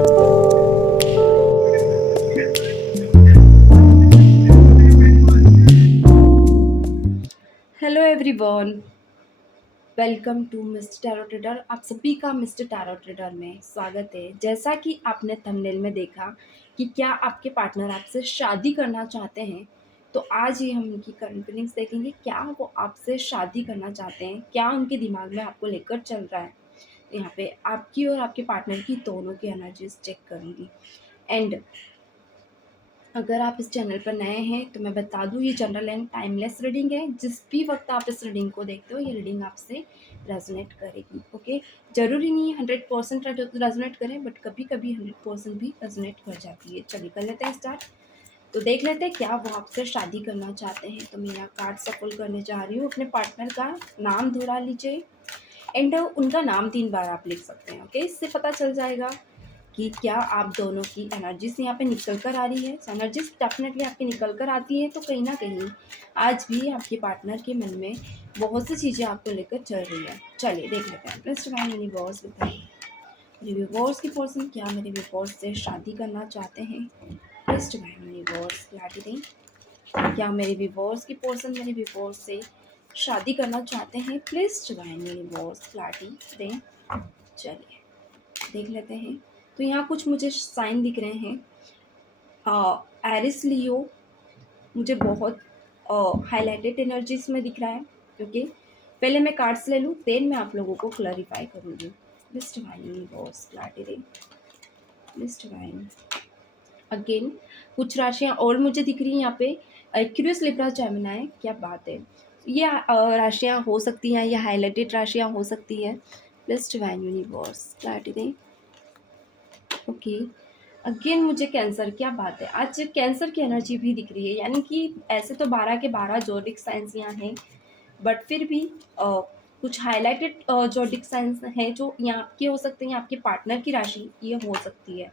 Hello everyone, welcome to Mister Tarot Trader. आप सभी का मिस्टर टैरो ट्रेडर में स्वागत है। जैसा कि आपने थंबनेल में देखा कि क्या आपके पार्टनर आपसे शादी करना चाहते हैं, तो आज ही हम उनकी करंट फीलिंग्स देखेंगे। क्या वो आपसे शादी करना चाहते हैं, क्या उनके दिमाग में आपको लेकर चल रहा है। यहाँ पे आपकी और आपके पार्टनर की दोनों की एनर्जीज चेक करूँगी। एंड अगर आप इस चैनल पर नए हैं तो मैं बता दूं, ये जनरल एंड टाइमलेस रीडिंग है। जिस भी वक्त आप इस रीडिंग को देखते हो, ये रीडिंग आपसे रेजोनेट करेगी। ओके, जरूरी नहीं 100% रेजोनेट करें, बट कभी कभी 100% भी रेजोनेट कर जाती है। चलिए कर लेते हैं स्टार्ट। तो देख लेते हैं क्या वो आपसे शादी करना चाहते हैं। तो मैं यहाँ कार्ड सफल करने जा रही हूँ। अपने पार्टनर का नाम दोहरा लीजिए एंड उनका नाम 3 बार आप लिख सकते हैं। ओके, इससे पता चल जाएगा कि क्या आप दोनों की एनर्जीज यहाँ पे निकल कर आ रही है। एनर्जीज डेफिनेटली आपकी निकल कर आती है, तो कहीं ना कहीं आज भी आपके पार्टनर के मन में बहुत सी चीज़ें आपको लेकर चल रही है। चलिए देख लेते हैं। प्लस डिवाइन यूनिवर्स बताइए, मेरे व्यूअर्स की पर्सन क्या मेरे व्यूअर्स से शादी करना चाहते हैं। प्लस डिवाइन यूनिवर्स क्लैरिटी दें। क्या मेरे व्यूअर्स की पर्सन मेरे व्यूअर्स से शादी करना चाहते हैं। प्लस डिवाइन यूनिवर्स क्लैरिटी दें। चलिए देख लेते हैं। तो यहाँ कुछ मुझे साइन दिख रहे हैं। एरिस लियो मुझे बहुत हाईलाइटेड एनर्जीज में दिख रहा है। ओके, पहले मैं कार्ड्स ले लूँ, देन मैं आप लोगों को क्लैरिफाई करूँगी। Please divine universe clarity, please divine. Again कुछ राशियाँ और मुझे दिख रही हैं यहाँ पे। एक्यूरियस लिब्रा जेमिनी, क्या बात है। ये राशियाँ हो सकती हैं, या हाईलाइटेड राशियाँ हो सकती हैं। Please divine universe clarity. Okay, again मुझे कैंसर, क्या बात है। आज कैंसर की एनर्जी भी दिख रही है, यानी कि ऐसे तो 12 के 12 जोडिक साइंस यहाँ हैं, बट फिर भी कुछ हाईलाइटेड जोडिक साइंस हैं जो यहाँ आपके हो सकते हैं। आपके पार्टनर की राशि ये हो सकती है।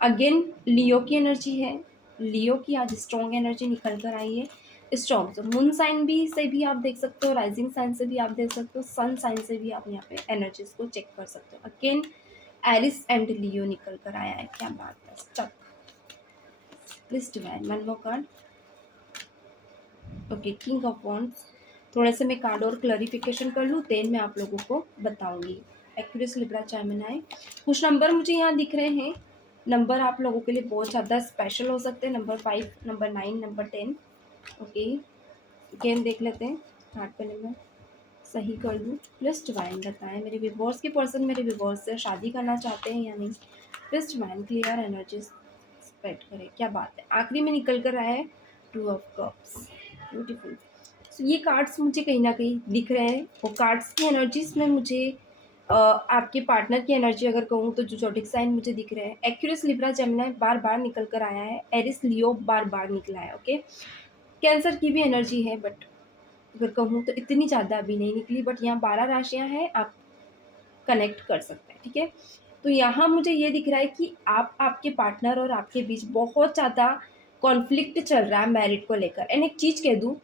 अगेन लियो की एनर्जी है। लियो की आज स्ट्रॉन्ग एनर्जी निकल कर आई है। स्ट्रॉन्ग तो मून साइन भी से भी आप देख सकते हो, राइजिंग साइन से भी आप देख सकते हो, सन साइन से भी आप यहाँ पे एनर्जीज को चेक कर सकते हो। अगेन एरिस एंड लियो निकल कर आया है, क्या बात है। Stuck, please divine one more card. Okay, king of wands. थोड़े से मैं कार्ड और क्लैरिफिकेशन कर लूँ, देन मैं आप लोगों को बताऊंगी। एक्यूरियस लिब्रा जेमिनी, कुछ नंबर मुझे यहाँ दिख रहे हैं। नंबर आप लोगों के लिए बहुत ज़्यादा स्पेशल हो सकते हैं। Number 5, number 9, number 10। Okay, game देख लेते हैं। स्टार्ट करने में सही कर दूँ। प्लस डिवाइन बताएं, मेरे विवॉर्स के पर्सन मेरे विवॉर्स से शादी करना चाहते हैं या नहीं। Plus divine clear energy spread करें, क्या बात है। आखिरी में निकल कर आया है 2 ऑफ कप्स, ब्यूटीफुल। सो ये कार्ड्स मुझे कहीं ना कहीं दिख रहे हैं, और कार्ड्स की एनर्जीज में मुझे आपके पार्टनर की एनर्जी अगर कहूँ तो जो जोडिक साइन मुझे दिख रहे हैं। एक्यूरियस लिब्रा जेमिनी बार बार निकल कर आया है। एरिस लियो बार बार निकला है। ओके, कैंसर की भी एनर्जी है, बट अगर कहूँ तो इतनी ज़्यादा अभी नहीं निकली, बट यहाँ 12 राशियाँ हैं, आप कनेक्ट कर सकते हैं। ठीक है, तो यहाँ मुझे ये दिख रहा है कि आप आपके पार्टनर और आपके बीच बहुत ज़्यादा कॉन्फ्लिक्ट चल रहा है मैरिड को लेकर। एंड एक चीज़ कह दूँ,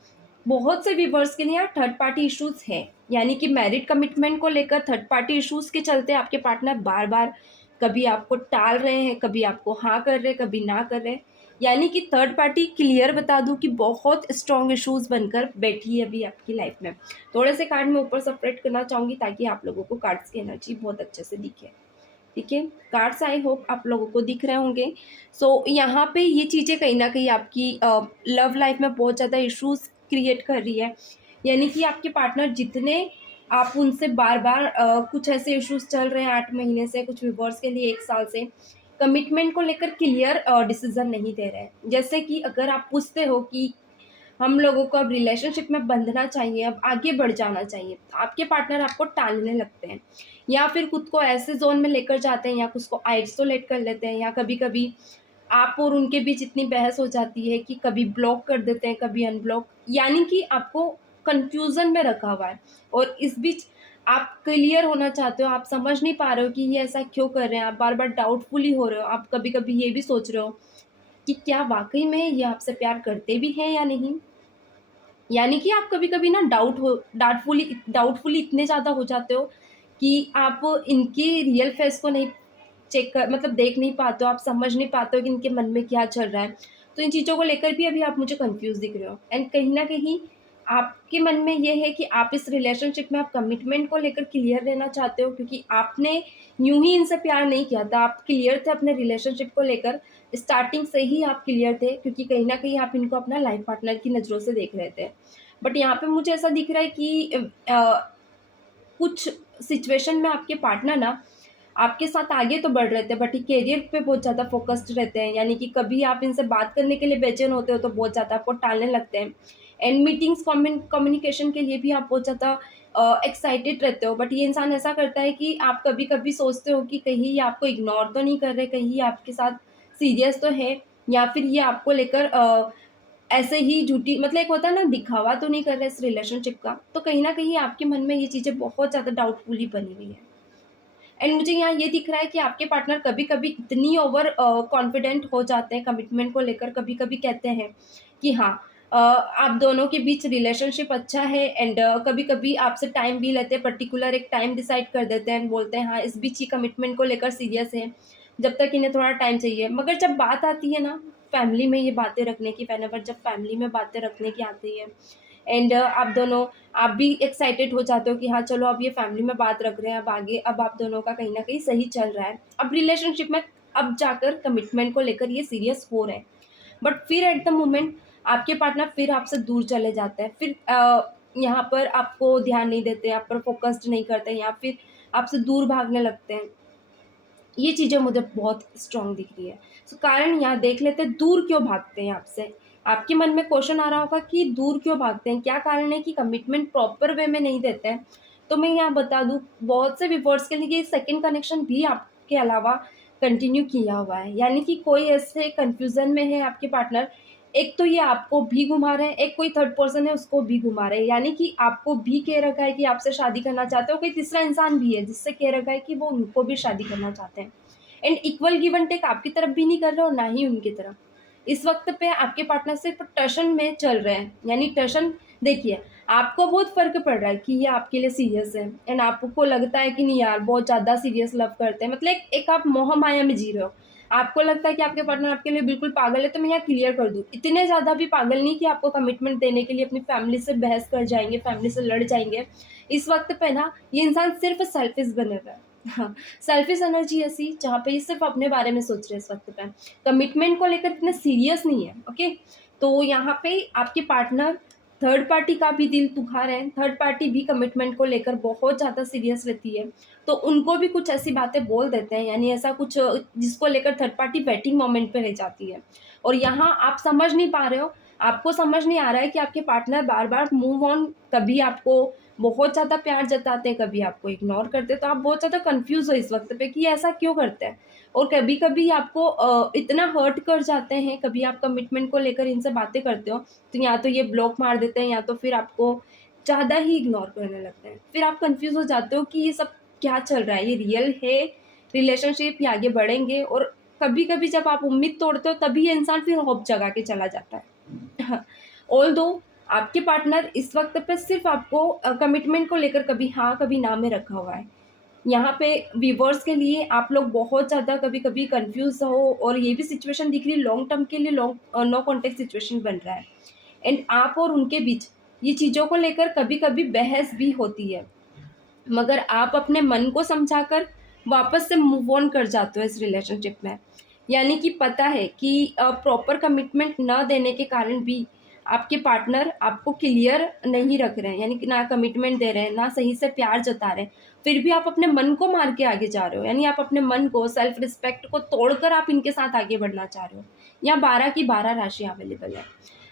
बहुत से व्यूवर्स के लिए यहाँ थर्ड पार्टी इश्यूज हैं, यानी कि मैरिड कमिटमेंट को लेकर थर्ड पार्टी इश्यूज के चलते आपके पार्टनर बार बार कभी आपको टाल रहे हैं, कभी आपको हाँ कर रहे हैं, कभी ना कर रहे हैं। यानी कि थर्ड पार्टी क्लियर बता दूं कि बहुत स्ट्रॉन्ग इश्यूज बनकर बैठी है अभी आपकी लाइफ में। थोड़े से कार्ड मैं ऊपर सेपरेट करना चाहूँगी ताकि आप लोगों को कार्ड्स की एनर्जी बहुत अच्छे से दिखे। ठीक है, कार्ड्स आई होप आप लोगों को दिख रहे होंगे। सो यहाँ पे ये चीज़ें कहीं ना कहीं आपकी लव लाइफ में बहुत ज़्यादा इश्यूज क्रिएट कर रही है। यानी कि आपके पार्टनर जितने आप उनसे बार बार कुछ ऐसे इश्यूज चल रहे हैं 8 महीने से, कुछ व्यूवर्स के लिए 1 साल से कमिटमेंट को लेकर क्लियर डिसीजन नहीं दे रहे हैं। जैसे कि अगर आप पूछते हो कि हम लोगों को अब रिलेशनशिप में बंधना चाहिए, अब आगे बढ़ जाना चाहिए, आपके पार्टनर आपको टालने लगते हैं, या फिर खुद को ऐसे जोन में लेकर जाते हैं, या खुद को आइसोलेट कर लेते हैं, या कभी कभी आप और उनके बीच इतनी बहस हो जाती है कि कभी ब्लॉक कर देते हैं, कभी अनब्लॉक। यानी कि आपको कंफ्यूजन में रखा हुआ है, और इस बीच आप क्लियर होना चाहते हो, आप समझ नहीं पा रहे हो कि ये ऐसा क्यों कर रहे हैं, आप बार बार डाउटफुली हो रहे हो। आप कभी कभी ये भी सोच रहे हो कि क्या वाकई में ये आपसे प्यार करते भी हैं या नहीं। यानी कि आप कभी कभी ना डाउटफुली इतने ज़्यादा हो जाते हो कि आप इनके रियल फेस को नहीं चेक कर मतलब देख नहीं पाते हो, आप समझ नहीं पाते हो कि इनके मन में क्या चल रहा है। तो इन चीज़ों को लेकर भी अभी आप मुझे कन्फ्यूज़ दिख रहे हो एंड कहीं न कहीं आपके मन में ये है कि आप इस रिलेशनशिप में आप कमिटमेंट को लेकर क्लियर रहना चाहते हो, क्योंकि आपने यूं ही इनसे प्यार नहीं किया था, आप क्लियर थे अपने रिलेशनशिप को लेकर। स्टार्टिंग से ही आप क्लियर थे, क्योंकि कहीं ना कहीं आप इनको अपना लाइफ पार्टनर की नज़रों से देख रहे थे। बट यहाँ पे मुझे ऐसा दिख रहा है कि कुछ सिचुएशन में आपके पार्टनर ना आपके साथ आगे तो बढ़ रहे थे, बट करियर पे बहुत ज़्यादा फोकस्ड रहते हैं। यानी कि कभी आप इनसे बात करने के लिए बेचैन होते हो तो बहुत ज़्यादा आपको टालने लगते हैं। एंड मीटिंग्स कम्युनिकेशन के लिए भी आप बहुत ज़्यादा एक्साइटेड रहते हो, बट ये इंसान ऐसा करता है कि आप कभी कभी सोचते हो कि कहीं ये आपको इग्नोर तो नहीं कर रहे, कहीं ये आपके साथ सीरियस तो है, या फिर ये आपको लेकर ऐसे ही झूठी मतलब एक होता है ना दिखावा तो नहीं कर रहे इस रिलेशनशिप का। तो कहीं ना कहीं आपके मन में ये चीज़ें बहुत ज़्यादा डाउटफुली बनी हुई है। एंड मुझे यहाँ ये दिख रहा है कि आपके पार्टनर कभी कभी इतनी ओवर कॉन्फिडेंट हो जाते हैं कमिटमेंट को लेकर, कभी कभी कहते हैं कि हाँ आप दोनों के बीच रिलेशनशिप अच्छा है, एंड कभी कभी आपसे टाइम भी लेते हैं, पर्टिकुलर एक टाइम डिसाइड कर देते हैं एंड बोलते हैं हाँ इस बीच ही कमिटमेंट को लेकर सीरियस है, जब तक इन्हें थोड़ा टाइम चाहिए। मगर जब बात आती है ना फैमिली में ये बातें रखने की, whenever जब फैमिली में बातें रखने की आती है एंड आप दोनों आप भी एक्साइटेड हो जाते हो कि हाँ चलो अब ये फैमिली में बात रख रहे हैं, अब आगे अब आप दोनों का कहीं ना कहीं सही चल रहा है, अब रिलेशनशिप में अब जाकर कमिटमेंट को लेकर ये सीरियस हो रहे हैं। बट फिर एट द मोमेंट आपके पार्टनर फिर आपसे दूर चले जाते हैं, फिर यहाँ पर आपको ध्यान नहीं देते, आप पर फोकस्ड नहीं करते, या फिर आपसे दूर भागने लगते हैं। ये चीज़ें मुझे बहुत स्ट्रांग दिख रही है। सो कारण यहाँ देख लेते हैं, दूर क्यों भागते हैं आपसे। आपके मन में क्वेश्चन आ रहा होगा कि दूर क्यों भागते हैं, क्या कारण है कि कमिटमेंट प्रॉपर वे में नहीं देते हैं। तो मैं यहाँ बता दूँ, बहुत से व्यूअर्स के लिए सेकंड कनेक्शन भी आपके अलावा कंटिन्यू किया हुआ है। यानी कि कोई ऐसे कन्फ्यूज़न में है आपके पार्टनर, एक तो ये आपको भी घुमा रहे हैं, एक कोई थर्ड पर्सन है उसको भी घुमा रहे हैं। यानी कि आपको भी कह रखा है कि आपसे शादी करना चाहते हो, कोई तीसरा इंसान भी है जिससे कह रखा है कि वो उनको भी शादी करना चाहते हैं। And equal give and take आपकी तरफ भी नहीं कर रहे और ना ही उनकी तरफ। इस वक्त पे आपके पार्टनर सिर्फ टशन में चल रहे हैं। यानी टशन, देखिए आपको बहुत फर्क पड़ रहा है कि ये आपके लिए सीरियस है, एंड आपको लगता है कि नहीं यार बहुत ज़्यादा सीरियस लव करते हैं, मतलब एक आप मोह माया में जी रहे हो। आपको लगता है कि आपके पार्टनर आपके लिए बिल्कुल पागल है। तो मैं यहाँ क्लियर कर दूँ, इतने ज़्यादा भी पागल नहीं कि आपको कमिटमेंट देने के लिए अपनी फैमिली से बहस कर जाएंगे, फैमिली से लड़ जाएंगे। इस वक्त पे ना ये इंसान सिर्फ सेल्फिश बने हुए है। हाँ, सेल्फिश एनर्जी ऐसी जहाँ पे ये सिर्फ अपने बारे में सोच रहे हैं इस वक्त पे, कमिटमेंट को लेकर इतने सीरियस नहीं है। ओके, तो यहाँ पे आपके पार्टनर थर्ड पार्टी का भी दिल दुखा रहे हैं, थर्ड पार्टी भी कमिटमेंट को लेकर बहुत ज़्यादा सीरियस रहती है, तो उनको भी कुछ ऐसी बातें बोल देते हैं, यानी ऐसा कुछ जिसको लेकर थर्ड पार्टी वेटिंग मोमेंट पे रह जाती है। और यहाँ आप समझ नहीं पा रहे हो, आपको समझ नहीं आ रहा है कि आपके partner bar bar move on, कभी आपको बहुत ज़्यादा प्यार जताते हैं, कभी आपको इग्नोर करते हैं। तो आप बहुत ज़्यादा कंफ्यूज हो इस वक्त पे कि ऐसा क्यों करते हैं। और कभी कभी आपको इतना हर्ट कर जाते हैं, कभी आप कमिटमेंट को लेकर इनसे बातें करते हो तो या तो ये ब्लॉक मार देते हैं, या तो फिर आपको ज़्यादा ही इग्नोर करने लगते हैं। फिर आप कंफ्यूज हो जाते हो कि ये सब क्या चल रहा है, ये रियल है रिलेशनशिप या आगे बढ़ेंगे। और कभी कभी जब आप उम्मीद तोड़ते हो तभी ये इंसान फिर होप जगा के चला जाता है। ऑल दो आपके पार्टनर इस वक्त पे सिर्फ आपको कमिटमेंट को लेकर कभी हाँ कभी ना में रखा हुआ है। यहाँ पे व्यूवर्स के लिए आप लोग बहुत ज़्यादा कभी कभी कंफ्यूज हो, और ये भी सिचुएशन दिख रही है लॉन्ग टर्म के लिए, लॉन्ग नो कॉन्टेक्ट सिचुएशन बन रहा है। एंड आप और उनके बीच ये चीज़ों को लेकर कभी कभी बहस भी होती है, मगर आप अपने मन को समझाकर वापस से मूव ऑन कर जाते हो इस रिलेशनशिप में। यानी कि पता है कि प्रॉपर कमिटमेंट न देने के कारण भी आपके पार्टनर आपको क्लियर नहीं रख रहे हैं, यानी कि ना कमिटमेंट दे रहे हैं ना सही से प्यार जता रहे हैं, फिर भी आप अपने मन को मार के आगे जा रहे हो। यानी आप अपने मन को, सेल्फ रिस्पेक्ट को तोड़कर आप इनके साथ आगे बढ़ना चाह रहे हो। यहाँ 12 की 12 राशि अवेलेबल है।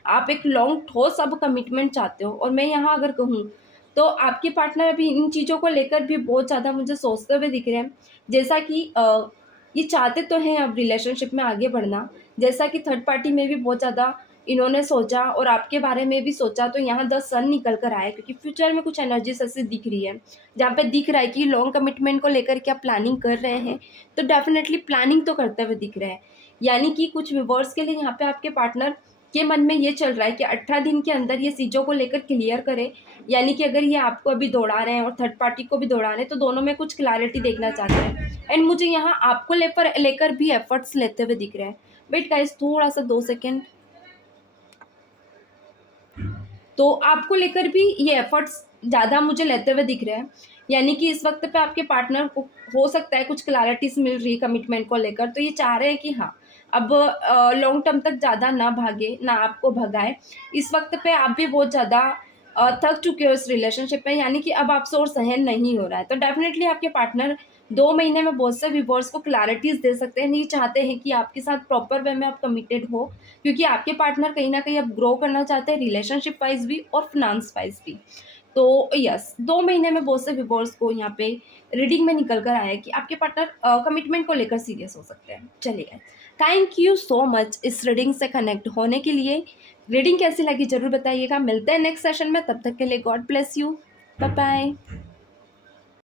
आप एक लॉन्ग ठोस अब कमिटमेंट चाहते हो, और मैं यहाँ अगर कहूँ तो आपके पार्टनर अभी इन चीज़ों को लेकर भी बहुत ज़्यादा मुझे सोचते हुए दिख रहे हैं। जैसा कि ये चाहते तो हैं अब रिलेशनशिप में आगे बढ़ना, जैसा कि थर्ड पार्टी में भी बहुत ज़्यादा इन्होंने सोचा और आपके बारे में भी सोचा। तो यहाँ 10 सन निकल कर आया, क्योंकि फ्यूचर में कुछ एनर्जीज ऐसे दिख रही है जहाँ पे दिख रहा है कि लॉन्ग कमिटमेंट को लेकर क्या प्लानिंग कर रहे हैं। तो डेफिनेटली प्लानिंग तो करते हुए दिख रहे हैं। यानी कि कुछ व्यूअर्स के लिए यहाँ पे आपके पार्टनर के मन में ये चल रहा है कि 18 दिन के अंदर ये चीज़ों को लेकर क्लियर करे, यानी कि अगर ये आपको अभी दौड़ा रहे हैं और थर्ड पार्टी को भी दौड़ा रहे हैं तो दोनों में कुछ क्लैरिटी देखना चाहते हैं। एंड मुझे यहाँ आपको लेकर भी एफर्ट्स लेते हुए दिख रहे हैं। वेट गाइस, थोड़ा सा 2 सेकेंड। तो आपको लेकर भी ये एफर्ट्स ज़्यादा मुझे लेते हुए दिख रहे हैं। यानी कि इस वक्त पे आपके पार्टनर को हो सकता है कुछ क्लैरिटीज मिल रही है कमिटमेंट को लेकर, तो ये चाह रहे हैं कि हाँ, अब लॉन्ग टर्म तक ज़्यादा ना भागे, ना आपको भगाए। इस वक्त पे आप भी बहुत ज़्यादा थक चुके हो इस रिलेशनशिप में, यानी कि अब आपसे और सहन नहीं हो रहा है। तो डेफिनेटली आपके पार्टनर 2 महीने में बहुत से व्यूवर्स को क्लैरिटीज दे सकते हैं। नहीं चाहते हैं कि आपके साथ प्रॉपर वे में आप कमिटेड हो, क्योंकि आपके पार्टनर कहीं ना कहीं अब ग्रो करना चाहते हैं, रिलेशनशिप वाइज भी और फाइनेंस वाइज भी। तो यस, 2 महीने में बहुत से व्यूवर्स को यहाँ पे रीडिंग में निकल कर आया है कि आपके पार्टनर कमिटमेंट को लेकर सीरियस हो सकते हैं। चलिए, थैंक यू सो मच इस रीडिंग से कनेक्ट होने के लिए। रीडिंग कैसी लगी जरूर बताइएगा। मिलते हैं नेक्स्ट सेशन में, तब तक के लिए God bless you, bye bye.